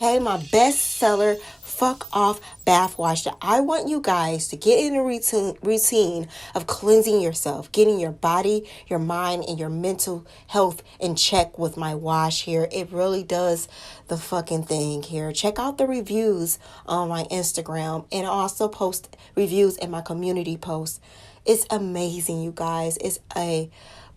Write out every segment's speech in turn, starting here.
Okay, my bestseller fuck off bath wash that I want you guys to get in a routine of cleansing yourself, getting your body, your mind, and your mental health in check with my wash here. It really does the fucking thing here. Check out the reviews on my Instagram and also post reviews in my community posts. It's amazing, you guys. It's a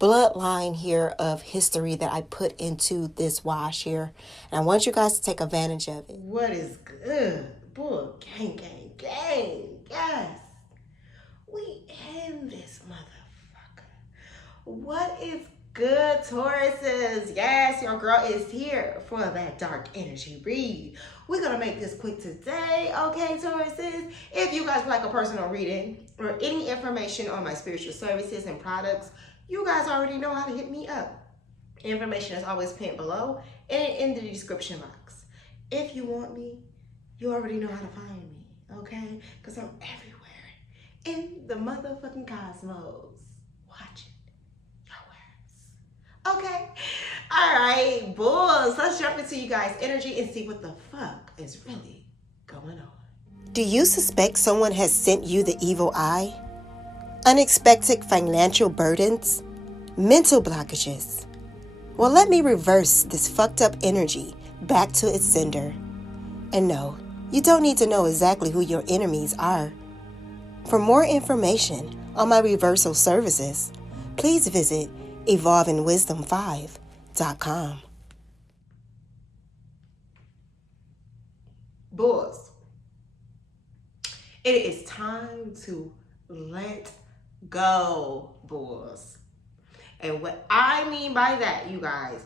bloodline here of history that I put into this wash here. And I want you guys to take advantage of it. What is good? Boy, gang, gang, gang. Yes. We in this motherfucker. What is good, Tauruses? Yes, your girl is here for that dark energy read. We're going to make this quick today, okay, Tauruses? If you guys would like a personal reading or any information on my spiritual services and products, you guys already know how to hit me up. Information is always pinned below and in the description box. If you want me, you already know how to find me, okay? Because I'm everywhere in the motherfucking cosmos. Watching your words. Okay? All right, bulls. Let's jump into you guys' energy and see what the fuck is really going on. Do you suspect someone has sent you the evil eye? Unexpected financial burdens? Mental blockages? Well, let me reverse this fucked up energy back to its sender. And no, you don't need to know exactly who your enemies are. For more information on my reversal services, please visit evolvingwisdom5.com. Bulls, it is time to let go, bulls. And what I mean by that, you guys,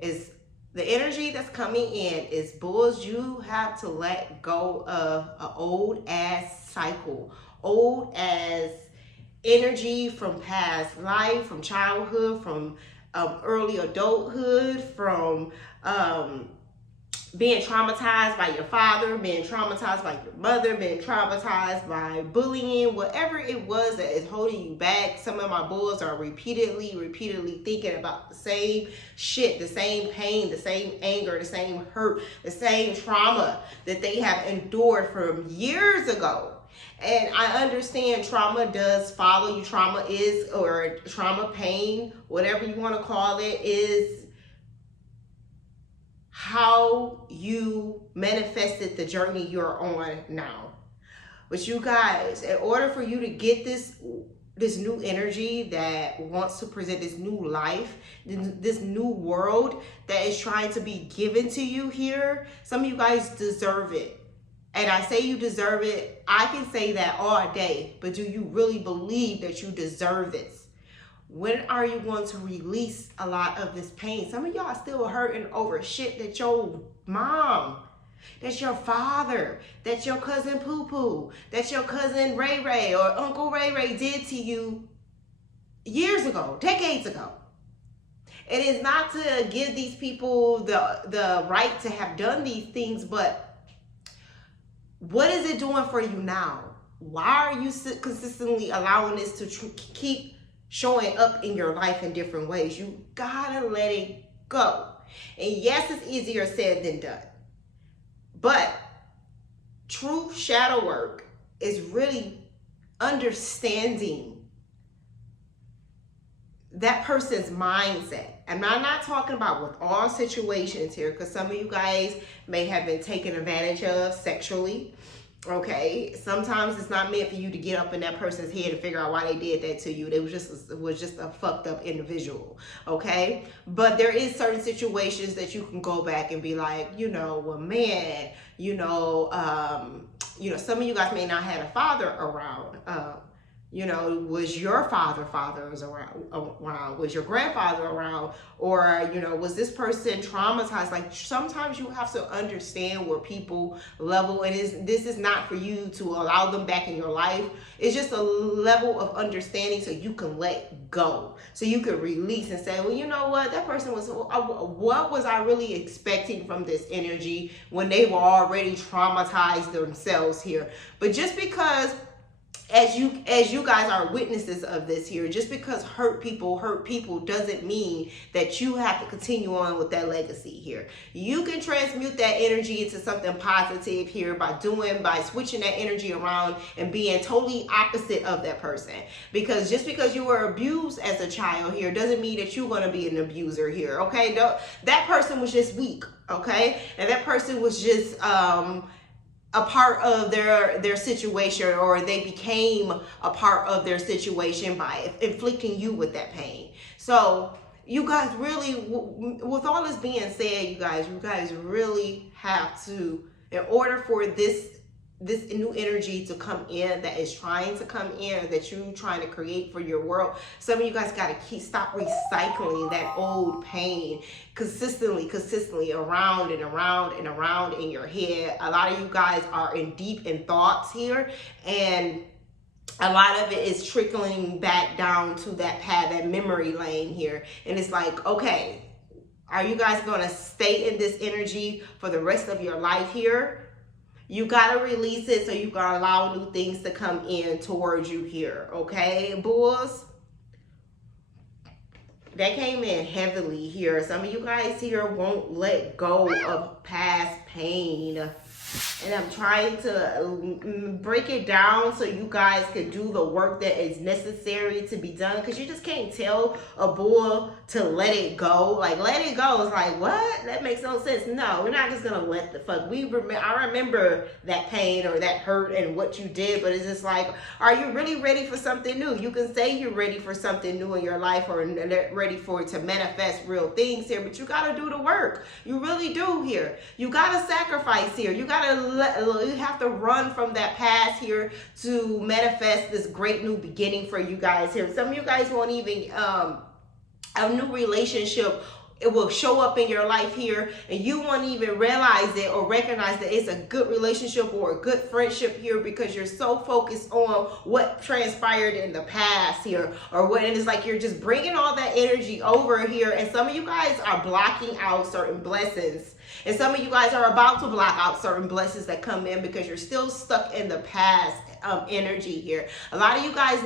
is the energy that's coming in is, bulls, you have to let go of an old ass cycle, old ass energy from past life, from childhood, from early adulthood, from being traumatized by your father, being traumatized by your mother, being traumatized by bullying, whatever it was that is holding you back. Some of my bulls are repeatedly thinking about the same shit, the same pain, the same anger, the same hurt, the same trauma that they have endured from years ago. And I understand trauma does follow you. Trauma is, or trauma, pain, whatever you want to call it, is how you manifested the journey you're on now. But you guys, in order for you to get this new energy that wants to present this new life, this new world that is trying to be given to you here, some of you guys deserve it. And I say you deserve it. I can say that all day, but do you really believe that you deserve this? When are you going to release a lot of this pain? Some of y'all still hurting over shit that your mom, that's your father, that's your cousin Poo Poo, that's your cousin Ray Ray or Uncle Ray Ray did to you years ago, decades ago. It is not to give these people the right to have done these things, but what is it doing for you now? Why are you consistently allowing this to keep showing up in your life in different ways? You gotta let it go. And yes, it's easier said than done. But true shadow work is really understanding that person's mindset. And I'm not talking about with all situations here, because some of you guys may have been taken advantage of sexually. Okay, sometimes it's not meant for you to get up in that person's head and figure out why they did that to you. It was just a fucked up individual. Okay, but there is certain situations that you can go back and be like, well, man, some of you guys may not have a father around. Was your father was around? Was your grandfather around? Or, was this person traumatized? Like, sometimes you have to understand where people level, and this is not for you to allow them back in your life. It's just a level of understanding so you can let go, so you can release and say, well, you know what, that person was, what was I really expecting from this energy when they were already traumatized themselves here? But just because as you guys are witnesses of this here, just because hurt people doesn't mean that you have to continue on with that legacy here. You can transmute that energy into something positive here by switching that energy around and being totally opposite of that person. Because just because you were abused as a child here doesn't mean that you're going to be an abuser here. Okay, no, that person was just weak. Okay, and that person was just a part of their situation, or they became a part of their situation by inflicting you with that pain. So you guys really, with all this being said, you guys really have to, in order for this new energy to come in, that is trying to come in, that you're trying to create for your world, some of you guys got to stop recycling that old pain consistently around and around in your head. A lot of you guys are deep in thoughts here, and a lot of it is trickling back down to that path, that memory lane here. And it's like, okay, are you guys going to stay in this energy for the rest of your life here? You got to release it, so you got to allow new things to come in towards you here. Okay, bulls? That came in heavily here. Some of you guys here won't let go of past pain. And I'm trying to break it down so you guys can do the work that is necessary to be done. Because you just can't tell a bull to let it go. Like, let it go. It's like, what? That makes no sense. No, we're not just going to let the fuck. I remember that pain or that hurt and what you did. But it's just like, are you really ready for something new? You can say you're ready for something new in your life, or ready for it to manifest real things here. But you got to do the work. You really do here. You got to sacrifice here. You have to run from that past here to manifest this great new beginning for you guys here. Some of you guys won't even a new relationship, it will show up in your life here, and you won't even realize it or recognize that it's a good relationship or a good friendship here, because you're so focused on what transpired in the past here, or what it is. Like, you're just bringing all that energy over here, and some of you guys are blocking out certain blessings. And some of you guys are about to block out certain blessings that come in because you're still stuck in the past energy here. Some of you guys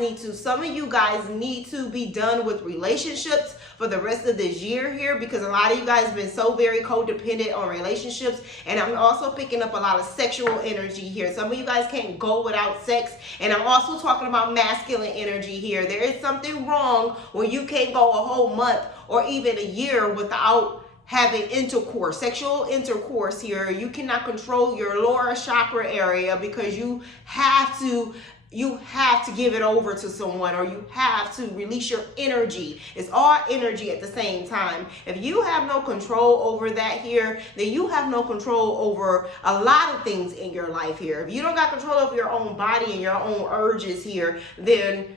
need to be done with relationships for the rest of this year here, because a lot of you guys have been so very codependent on relationships. And I'm also picking up a lot of sexual energy here. Some of you guys can't go without sex. And I'm also talking about masculine energy here. There is something wrong when you can't go a whole month or even a year without having sexual intercourse here. You cannot control your lower chakra area because you have to give it over to someone, or you have to release your energy. It's all energy at the same time. If you have no control over that here, then you have no control over a lot of things in your life here. If you don't got control over your own body and your own urges here, then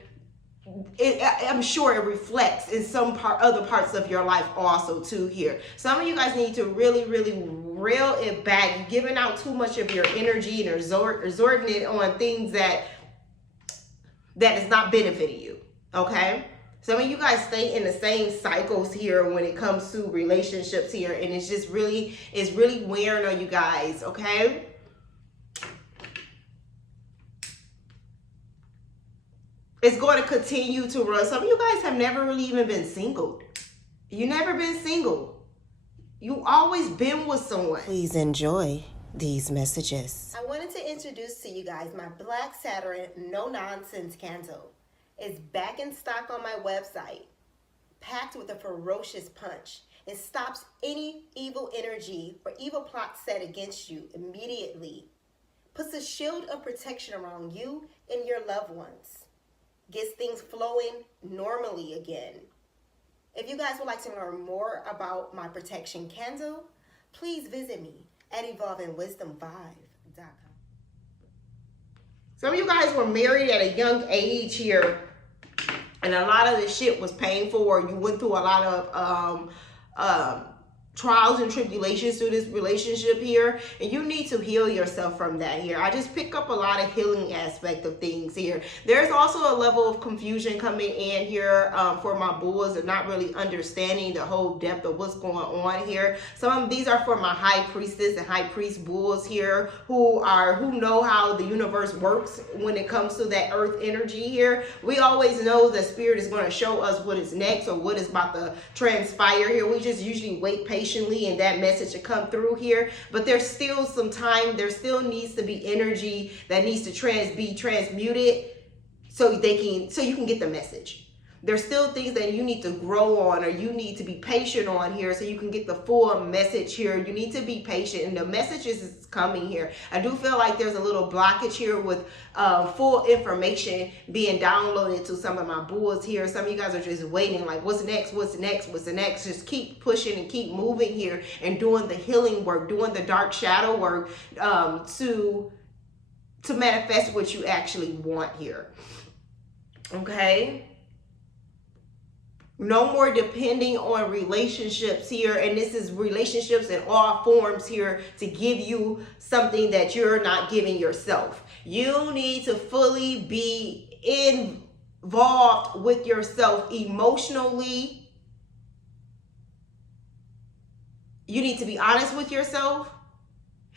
I'm sure it reflects in other parts of your life also too here. Some of you guys need to really reel it back. You're giving out too much of your energy and resorting it on things that is not benefiting you. Okay? Some of you guys stay in the same cycles here when it comes to relationships here, and it's really wearing on you guys. Okay? It's going to continue to run. Some of you guys have never really even been single. You never been single. You always been with someone. Please enjoy these messages. I wanted to introduce to you guys my Black Saturn No Nonsense candle. It's back in stock on my website, packed with a ferocious punch. It stops any evil energy or evil plot set against you immediately. Puts a shield of protection around you and your loved ones. Gets things flowing normally again. If you guys would like to learn more about my protection candle, please visit me at evolvingwisdom5.com. Some of you guys were married at a young age here, and a lot of the shit was painful, or you went through a lot of trials and tribulations through this relationship here, and you need to heal yourself from that here. I just pick up a lot of healing aspect of things here. There's also a level of confusion coming in here for my bulls and not really understanding the whole depth of what's going on here. Some of these are for my high priestess and high priest bulls here who know how the universe works when it comes to that earth energy here. We always know the spirit is going to show us what is next or what is about to transpire here. We just usually wait patiently and that message to come through here, but there's still some time. There still needs to be energy that needs to be transmuted so you can get the message. There's still things that you need to grow on, or you need to be patient on here so you can get the full message here. You need to be patient, and the message is coming here. I do feel like there's a little blockage here with full information being downloaded to some of my bulls here. Some of you guys are just waiting, like, what's next, what's next, what's the next? Just keep pushing and keep moving here and doing the healing work, doing the dark shadow work to manifest what you actually want here. Okay? No more depending on relationships here, and this is relationships in all forms here to give you something that you're not giving yourself. You need to fully be involved with yourself emotionally. You need to be honest with yourself,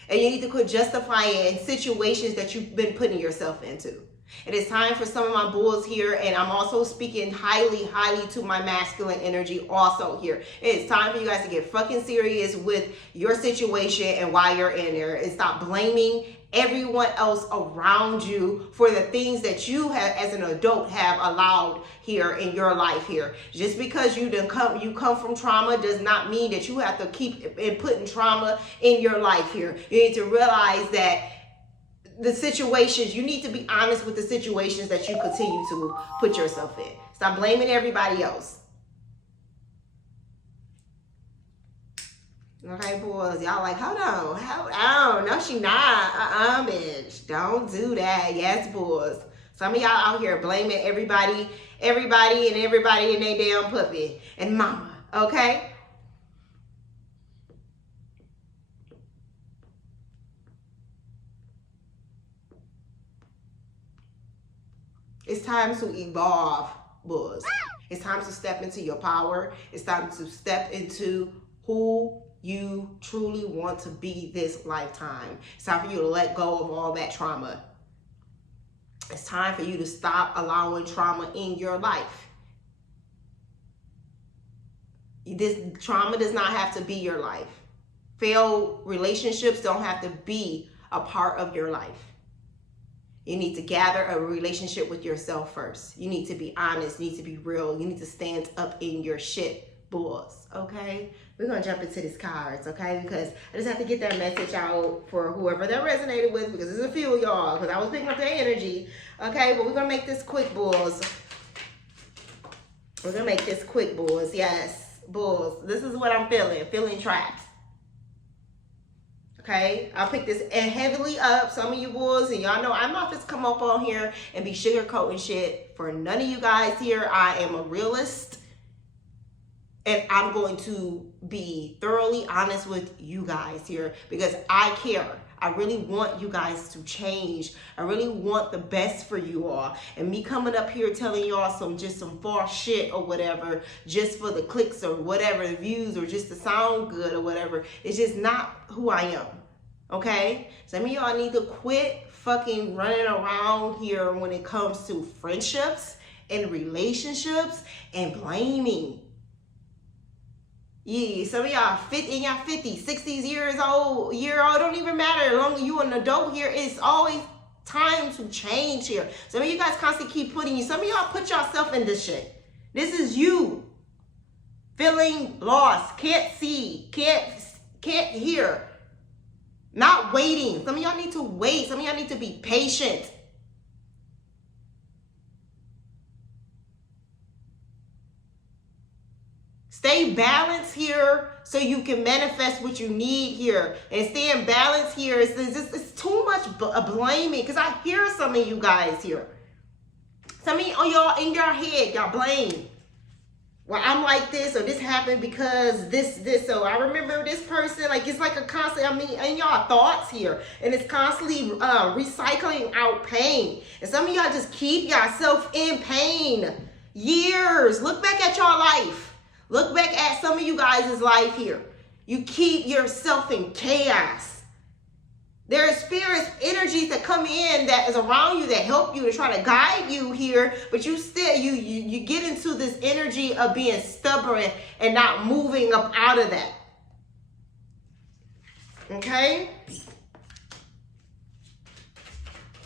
and you need to quit justifying situations that you've been putting yourself into. It is time for some of my bulls here, and I'm also speaking highly to my masculine energy also here. It's time for you guys to get fucking serious with your situation and why you're in there, and stop blaming everyone else around you for the things that you have as an adult have allowed here in your life here. Just because you come from trauma does not mean that you have to keep putting trauma in your life here. You need to realize that the situations, you need to be honest with the situations that you continue to put yourself in. Stop blaming everybody else. Okay, boys, y'all like, hold on, no, she not, bitch, don't do that. Yes, boys. Some of y'all out here blaming everybody and everybody in their damn puppy and mama, okay? It's time to evolve, bulls. It's time to step into your power. It's time to step into who you truly want to be this lifetime. It's time for you to let go of all that trauma. It's time for you to stop allowing trauma in your life. This trauma does not have to be your life. Failed relationships don't have to be a part of your life. You need to gather a relationship with yourself first. You need to be honest. You need to be real. You need to stand up in your shit, bulls, okay? We're going to jump into these cards, okay? Because I just have to get that message out for whoever that resonated with, because there's a few of y'all, because I was picking up their energy, okay? But we're going to make this quick, bulls. We're going to make this quick, bulls. Yes, bulls. This is what I'm feeling trapped. Okay, I'll pick this heavily up. Some of you bulls, and y'all know I'm not just come up on here and be sugarcoating shit for none of you guys here. I am a realist, and I'm going to be thoroughly honest with you guys here because I care. I really want you guys to change. I really want the best for you all. And me coming up here telling y'all some false shit or whatever, just for the clicks or whatever, the views, or just to sound good or whatever, it's just not who I am. Okay? Some of y'all need to quit fucking running around here when it comes to friendships and relationships and blaming. Yeah, some of y'all in your 50s, 60s years old, don't even matter. As long as you're an adult here, it's always time to change here. Some of you guys constantly keep some of y'all put yourself in this shit. This is you feeling lost, can't see, can't hear, not waiting. Some of y'all need to wait. Some of y'all need to be patient. Stay balanced here so you can manifest what you need here. And staying balanced here is it's too much blaming, because I hear some of you guys here. Some of y'all in your head, y'all blame. well, I'm like this, or this happened because this. So I remember this person. Like, it's like a constant, I mean, and y'all thoughts here. And it's constantly recycling out pain. And some of y'all just keep yourself in pain. Years. Look back at your life. Look back at some of you guys' life here. You keep yourself in chaos. There are spirits, energies that come in that is around you that help you to try to guide you here, but you still, you get into this energy of being stubborn and not moving up out of that. Okay?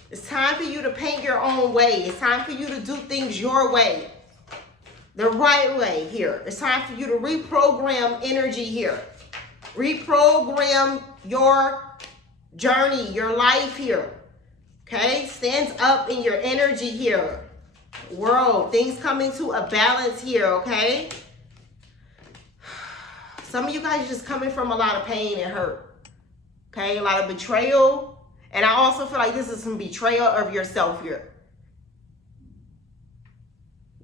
It's time for you to paint your own way. It's time for you to do things your way. The right way here. It's time for you to reprogram energy here. Reprogram your journey, your life here. Okay? Stands up in your energy here. World, things coming to a balance here, okay? Some of you guys are just coming from a lot of pain and hurt. Okay? A lot of betrayal. And I also feel like this is some betrayal of yourself here.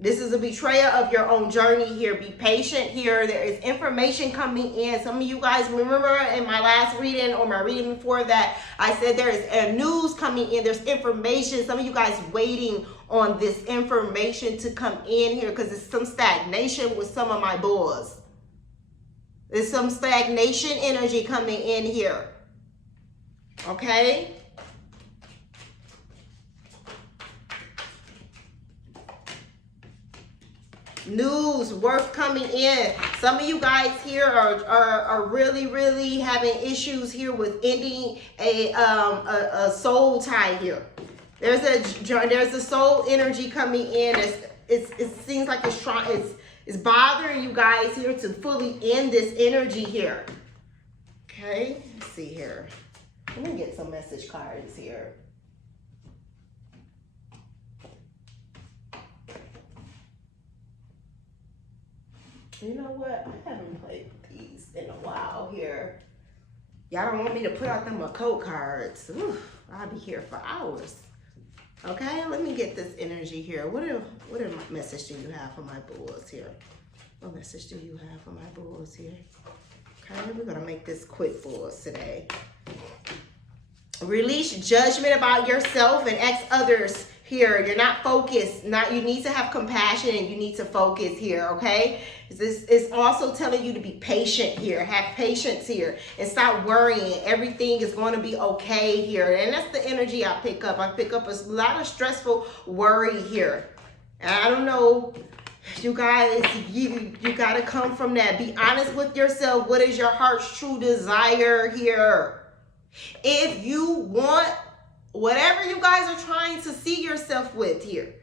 This is a betrayal of your own journey here. Be patient here. There is information coming in. Some of you guys remember in my last reading or my reading before that, I said there is news coming in. There's information. Some of you guys waiting on this information to come in here because there's some stagnation with some of my boys. There's some stagnation energy coming in here. Okay? News worth coming in. Some of you guys here are really having issues here with ending a soul tie here. There's a soul energy coming in. It seems like it's bothering you guys here to fully end this energy here. Okay, let's see here. Let me get some message cards here. You know what? I haven't played with these in a while here. Y'all don't want me to put out them code cards. Oof, I'll be here for hours. Okay, let me get this energy here. What message do you have for my bulls here? What message do you have for my bulls here? Okay, we're gonna make this quick bulls today. Release judgment about yourself and ex others here. You're not focused. You need to have compassion and you need to focus here, okay? This is also telling you to be patient here. Have patience here and stop worrying. Everything is going to be okay here. And that's the energy I pick up. I pick up a lot of stressful worry here. And I don't know, you guys, you got to come from that. Be honest with yourself. What is your heart's true desire here? If you want whatever you guys are trying to see yourself with here,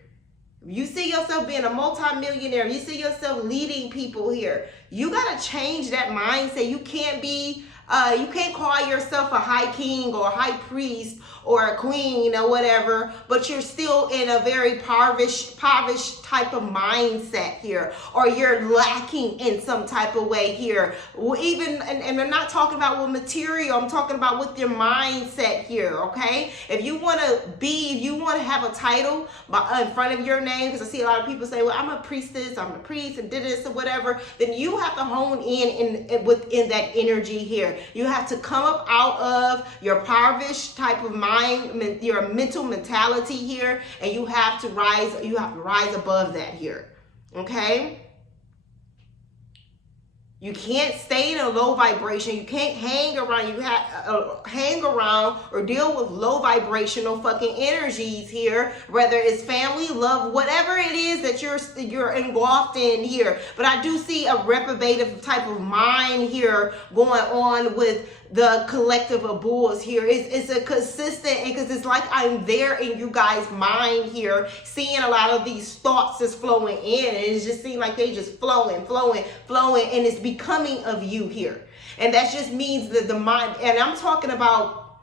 you see yourself being a multimillionaire, you see yourself leading people here, you got to change that mindset. You can't be, you can't call yourself a high king or a high priest or a queen or whatever, but you're still in a very impoverished type of mindset here, or you're lacking in some type of way here. Even, and I'm not talking about with material, I'm talking about with your mindset here, okay? If you want to have a title in front of your name, because I see a lot of people say, well, I'm a priestess, I'm a priest, and did this or whatever, then you have to hone within that energy here. You have to come up out of your impoverished type of mind, your mental mentality here, and you have to rise above that here. Okay? You can't stay in a low vibration. You can't hang around. You have hang around or deal with low vibrational fucking energies here, whether it's family, love, whatever it is that you're engulfed in here. But I do see a reprobative type of mind here going on with the collective of bulls here. It's a consistent, because it's like I'm there in you guys' mind here, seeing a lot of these thoughts just flowing in, and it just seems like they just flowing, and it's becoming of you here. And that just means that the mind, and I'm talking about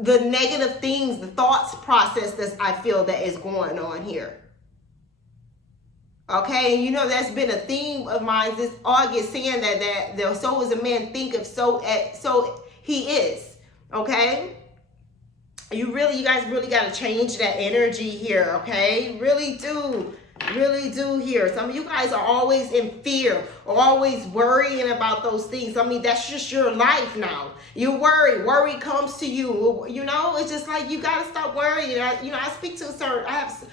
the negative things, the thoughts process that I feel that is going on here. Okay, and you know that's been a theme of mine this August, saying that the so is a man think of, so he is. Okay, you guys really got to change that energy here. Okay, really do. Really do here. Some of you guys are always in fear or always worrying about those things. I mean, that's just your life now. You worry. Worry comes to you. You know, it's just like you got to stop worrying. I speak to I have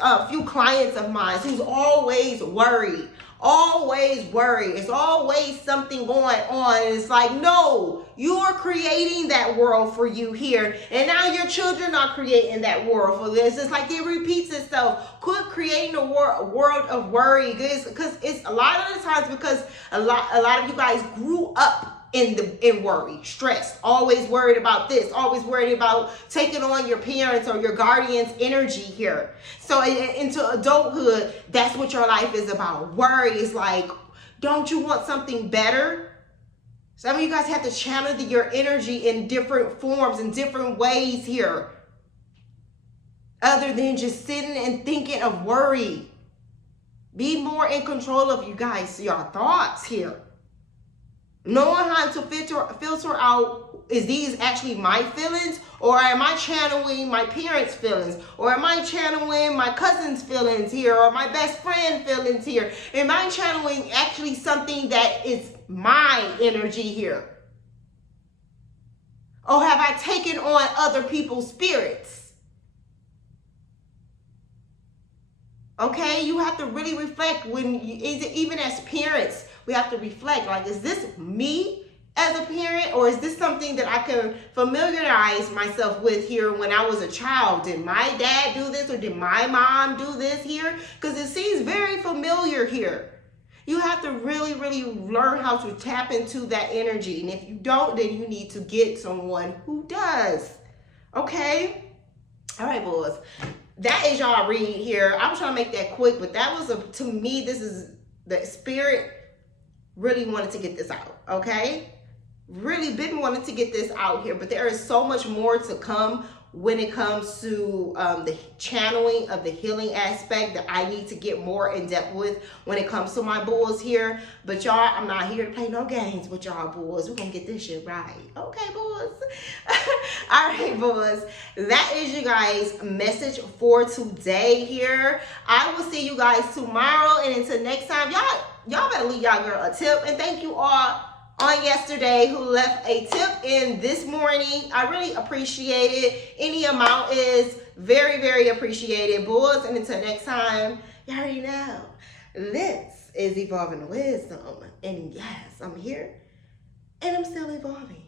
a few clients of mine who's always worried. Always worry. It's always something going on. It's like, no, you're creating that world for you here. And now your children are creating that world for this. It's like it repeats itself. Quit creating a world of worry. Because it's a lot of the times because a lot of you guys grew up in worry, stressed, always worried about this, always worried about taking on your parents or your guardian's energy here. So into adulthood, that's what your life is about. Worry is like, don't you want something better? Some of you guys have to channel your energy in different forms, in different ways here. Other than just sitting and thinking of worry. Be more in control of you guys, your thoughts here. Knowing how to filter out, is these actually my feelings, or am I channeling my parents' feelings, or am I channeling my cousin's feelings here, or my best friend feelings here? Am I channeling actually something that is my energy here? Or have I taken on other people's spirits? Okay, you have to really reflect even as parents, we have to reflect, like, is this me as a parent, or is this something that I can familiarize myself with here when I was a child? Did my dad do this, or did my mom do this here? Because it seems very familiar here. You have to really, really learn how to tap into that energy. And if you don't, then you need to get someone who does. Okay? All right, boys. That is y'all read here. I'm trying to make that quick, but that was to me, this is the spirit really wanted to get this out, okay? Really been wanting to get this out here, but there is so much more to come when it comes to the channeling of the healing aspect that I need to get more in depth with when it comes to my bulls here. But y'all, I'm not here to play no games with y'all bulls. We're gonna get this shit right. Okay, boys. All right, boys. That is you guys' message for today here. I will see you guys tomorrow, and until next time, y'all better leave y'all girl a tip. And thank you all on yesterday who left a tip in this morning. I really appreciate it. Any amount is very, very appreciated, boys. And until next time, you already know, this is Evolving Wisdom. And yes, I'm here and I'm still evolving.